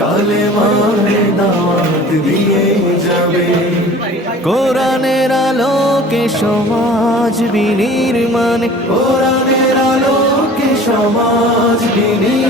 কালে মানে দাওয়াত দিয়ে যাবে। কোরআনের আলোকে সমাজ বিনির্মাণ। কোরআনের আলোকে সমাজ বিনির্মাণ।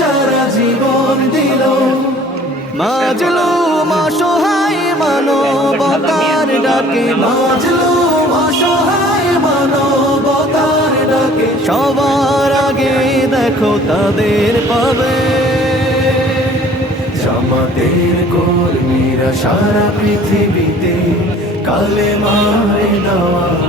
যারা জীবন দিল মাজলুম অসহায় মানবতার ডাকে। মাজলুম অসহায় মানবতার ডাকে। সবার আগে দেখো তাদের পাবে। জামাতের কর্মীরা সারা পৃথিবীতে কালে মারে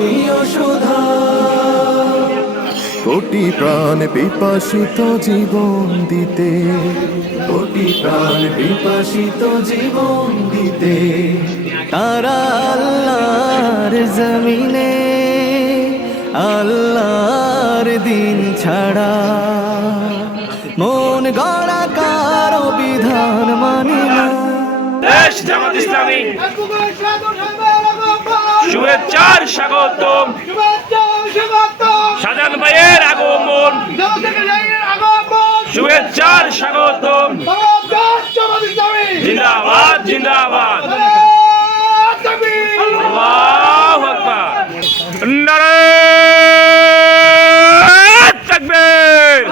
তুমিও সুধা। কোটি প্রাণ বিপাসিত জীবন দিতে। কোটি প্রাণ বিপাসিত জীবন দিতে। তারা আল্লাহর জমিনে আল্লাহর দিন ছাড়া। মন গড়া কারও বিধান মানি না। দেশ জামাত ইসলামী। শুভেচ্ছার স্বাগতম। সাজান ভাইয়ের আগমন। শুভেচ্ছার স্বাগতম। জিন্দাবাদ জিন্দাবাদ আল্লাহু আকবার নারায়ে তাকবীর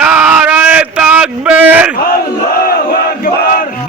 নারায়ে তাকবীর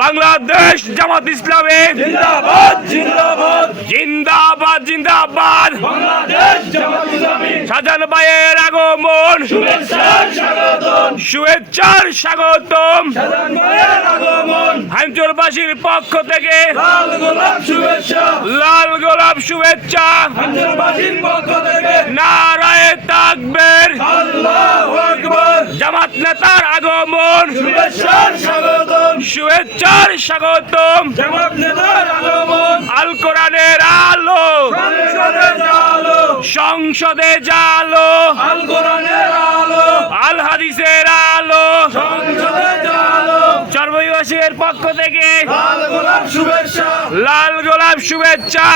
বাংলাদেশ জামাত ইসলামী। জিন্দাবাদ জিন্দাবাদ। জিন্দাবাদ জিন্দাবাদ। বাংলাদেশ জামাত ইসলামী। সাজান ভাইয়ের আগমন। শুভেচ্ছার স্বাগতম। শুভেচ্ছার স্বাগতম। সাজান ভাইয়ের আগমন। হাইমচরবাসীর পক্ষ থেকে লাল গোলাপ শুভেচ্ছা। লাল গোলাপ শুভেচ্ছা। হাইমচরবাসীর পক্ষ থেকে নারায়ে তাকবীর। আল্লাহু আকবার। জামাত নেতার আগমন। শুভেচ্ছার স্বাগতম। শুভেচ্ছার স্বাগতম। আল কোরআনের আলো। সংসদে জালো আল। কোরআনের আলো। আল হাদিসের আলো। সংসদে জালো পক্ষ থেকে লাল গোলাপ শুভেচ্ছা। লাল গোলাপ শুভেচ্ছা।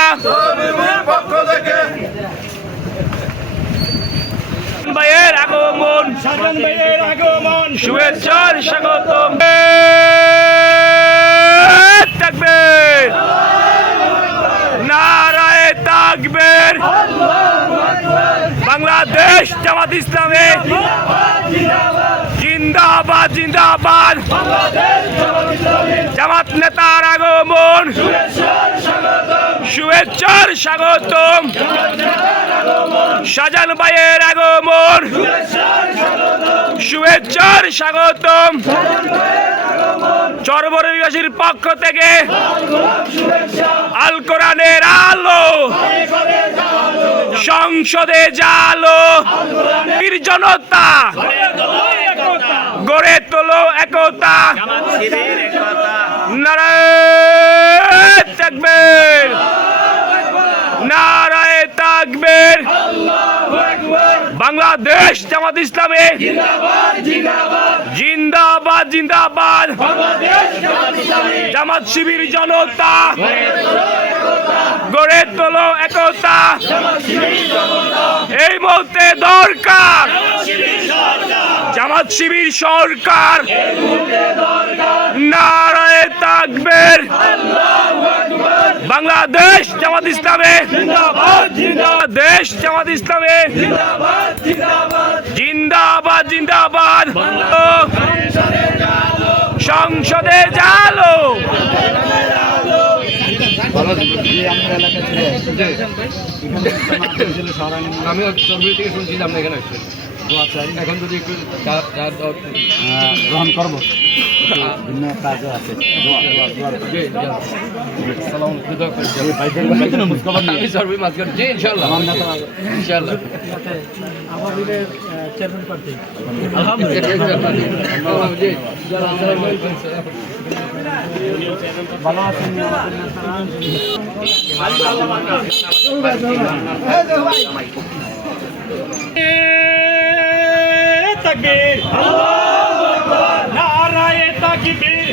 পক্ষ থেকে। ভাইয়ের আগমন। সাজান ভাইয়ের আগমন। শুভেচ্ছার স্বাগতম। বাংলাদেশ জামাত ইসলামী। জিন্দাবাদ জিন্দাবাদ। জামাত নেতার আগমন। শুভেচ্ছার স্বাগতম। শাহজাহান ভাইয়ের আগমন। শুভেচ্ছার স্বাগতম। চরবরবাসীর পক্ষ থেকে আল কোরআনের আলো। সংসদে জালো। জনতা। গড়ে তোলো একতা। নারায় তাকবীর নারায় তাকবীর বাংলাদেশ জামাত ইসলামী। জিন্দাবাদ জিন্দাবাদ। জামাত শিবির জনতা। গড়ে একতা। এই মুহূর্তে দরকার। জামাত শিবির সরকার। নারায় তাকবের। বাংলাদেশ জামাত ইসলামে। দেশ জামাত ইসলামে। জিন্দাবাদ জিন্দাবাদ। সংসদে জালো। আমি চন্দ্রী থেকে শুনছিলাম না এখানে আসছেন এখন যদি একটু গ্রহণ করব। ভিন্ন কাজও আছে। আলহামদুলিল্লাহ। জি। ভালো আছেন তাকবীর নারায়ে তাকবীর